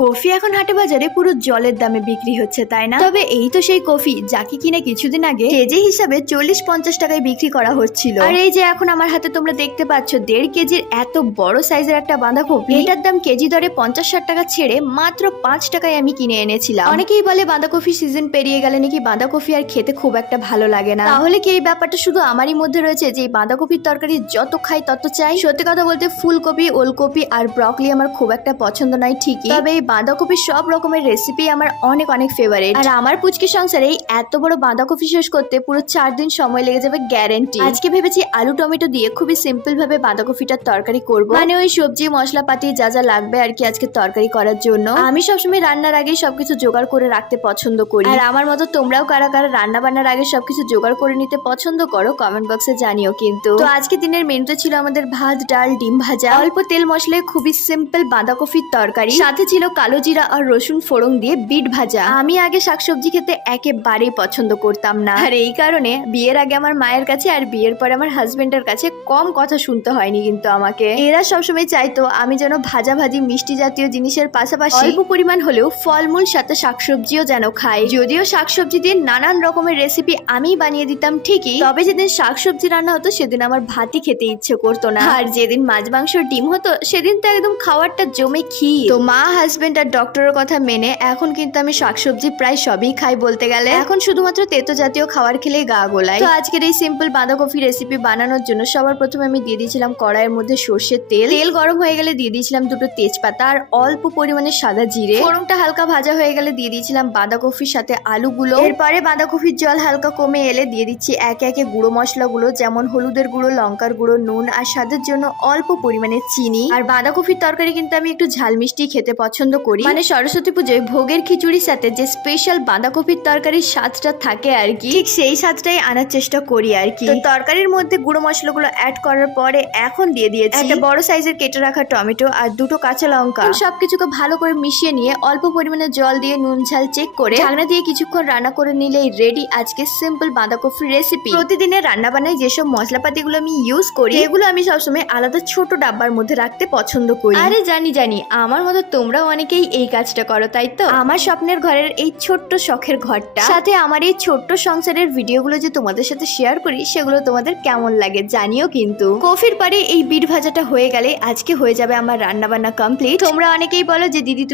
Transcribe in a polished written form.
Coffee এখন হাটে বাজারে পুরো জলের দামে বিক্রি হচ্ছে, তাই না? তবে এই তো সেই কফি যাকে কিনা কিছুদিন আগে কেজি হিসাবে 40-50 টাকায় বিক্রি করা হচ্ছিল। আর এই যে এখন আমার হাতে তোমরা দেখতে পাচ্ছ 1.5 কেজির এত বড় সাইজের একটা বাঁধাকপি। এটার দাম কেজি দরে 50-60 টাকা ছেড়ে মাত্র 5 টাকায় আমি কিনে এনেছিলাম। অনেকেই বলে বাঁধাকপি সিজন পেরিয়ে গেলে নাকি বাঁধাকপি আর খেতে খুব একটা ভালো লাগে না। তাহলে কি এই ব্যাপারটা শুধু আমারই মধ্যে রয়েছে যে বাঁধাকপির তরকারি যত খাই তত চাই? সত্যি কথা বলতে ফুলকপি, ওলকপি আর ব্রকলি আমার খুব একটা পছন্দ নয় ঠিকই, তবে এই বাঁধাকপির সব রকমের রেসিপি আমার অনেক অনেক ফেভারিট। আর আমার পুচকি সংসারে এই এত বড় বাঁধাকপি শেষ করতে পুরো 4 দিন সময় লেগে যাবে গ্যারেন্টি। আজকে ভেবেছি আলু টমেটো দিয়ে খুবই সিম্পল ভাবে বাঁধাকপিটার তরকারি করব, মানে ওই সবজি মশলাপাতি যা যা লাগবে আর কি আজকে তরকারি করার জন্য। আমি সবসময় রান্নার আগে সবকিছু জোগাড় করে রাখতে পছন্দ করি। আর আমার মতো তোমরাও কারা কারা রান্না বান্নার আগে সবকিছু জোগাড় করে নিতে পছন্দ করো কমেন্ট বক্সে জানিও কিন্তু। তো আজকে দিনের মেনুতে ছিল আমাদের ভাত, ডাল, ডিম ভাজা, অল্প তেল মশলায় খুবই সিম্পল বাঁধাকপির তরকারি, সাথে ছিল কালো জিরা আর রসুন ফোড়ন দিয়ে বিট ভাজা। আমি আগে শাকসবজি খেতে একেবারেই পছন্দ করতাম না, আর এই কারণে বিয়ের আগে আমার মায়ের কাছে আর বিয়ের পরে আমার হাজবেন্ডের কাছে কম কথা শুনতে হয়নি কিন্তু আমাকে। এরা সবসময় চাইতো আমি যেন ভাজা ভাজি মিষ্টি জাতীয় জিনিসের পাশাপাশি অল্প পরিমাণ হলেও ফলমূল সাথে শাকসবজিও যেন খাই। যদিও শাকসবজি দিয়ে নানান রকমের রেসিপি আমি বানিয়ে দিতাম ঠিকই, তবে যেদিন শাকসবজি রান্না হতো সেদিন আমার ভাতই খেতে ইচ্ছে করতো না। আর যেদিন মাছ মাংস ডিম হতো সেদিন তো একদম খাওয়ারটা জমে ক্ষীর। তো মা, হাজবেন্ড আর ডক্টরের কথা মেনে এখন কিন্তু আমি শাকসবজি প্রায় সবই খাই বলতে গেলে। এখন শুধুমাত্র তেতো জাতীয় খাবার খেলেই গা গোলায়। তো আজকের এই সিম্পল বাঁধাকপি রেসিপি বানানোর জন্য সবার প্রথমে আমি দিয়ে দিয়েছিলাম কড়াইয়ের মধ্যে সর্ষের তেল। তেল গরম হয়ে গেলে দিয়ে দিয়েছিলাম দুটো তেজপাতা আর অল্প পরিমাণে সাদা জিরে। ফোড়নটা হালকা ভাজা হয়ে গেলে দিয়ে দিয়েছিলাম বাঁধাকপির সাথে আলুগুলো। এরপরে বাঁধাকপির জল হালকা কমে এলে দিয়ে দিচ্ছি একে একে গুঁড়ো মশলাগুলো, যেমন হলুদের গুঁড়ো, লঙ্কার গুঁড়ো, নুন আর স্বাদের জন্য অল্প পরিমাণে চিনি। আর বাঁধাকপির তরকারি কিন্তু আমি একটু ঝাল মিষ্টি খেতে পছন্দ করি, মানে সরস্বতী পুজোয় ভোগের খিচুড়ির সাথে যে স্পেশাল বাঁধাকপির তরকারির স্বাদটা থাকে আর কি, ঠিক সেই স্বাদটাই আনার চেষ্টা করি আর কি। তো তরকারির মধ্যে গুঁড়ো মশলাগুলো অ্যাড করার পরে এখন দিয়ে দিয়েছি একটা বড় সাইজের কেটে রাখা টমেটো আর দুটো কাঁচা লঙ্কা। সবকিছুকে ভালো করে মিশিয়ে নিয়ে অল্প পরিমাণে জল দিয়ে নুন ঝাল চেক করে ঢাকনা দিয়ে কিছুক্ষণ রান্না করে নিলেই রেডি আজকে সিম্পল বাঁধাকপির রেসিপি। প্রতিদিনের রান্না বান্নায় যেসব মশলাপাতিগুলো আমি ইউজ করি এগুলো আমি সবসময় আলাদা ছোট ডাব্বার মধ্যে রাখতে পছন্দ করি। আরে জানি আমার মতো তোমরাও অনেকেই এই কাজটা করো, তাই তো? আমার স্বপ্নের ঘরের এই ছোট্ট শখের ঘরটা সাথে আমার এই ছোট্ট সংসারের ভিডিওগুলো যে তোমাদের সাথে শেয়ার করি সেগুলো তোমাদের কেমন লাগে জানিও কিন্তু। কফির পরে এই বিট ভাজাটা হয়ে গেলে আজকে হয়ে যাবে আমার রান্না বান্না কমপ্লিট। তোমরা অনেকেই বলো যে দিদি তুমি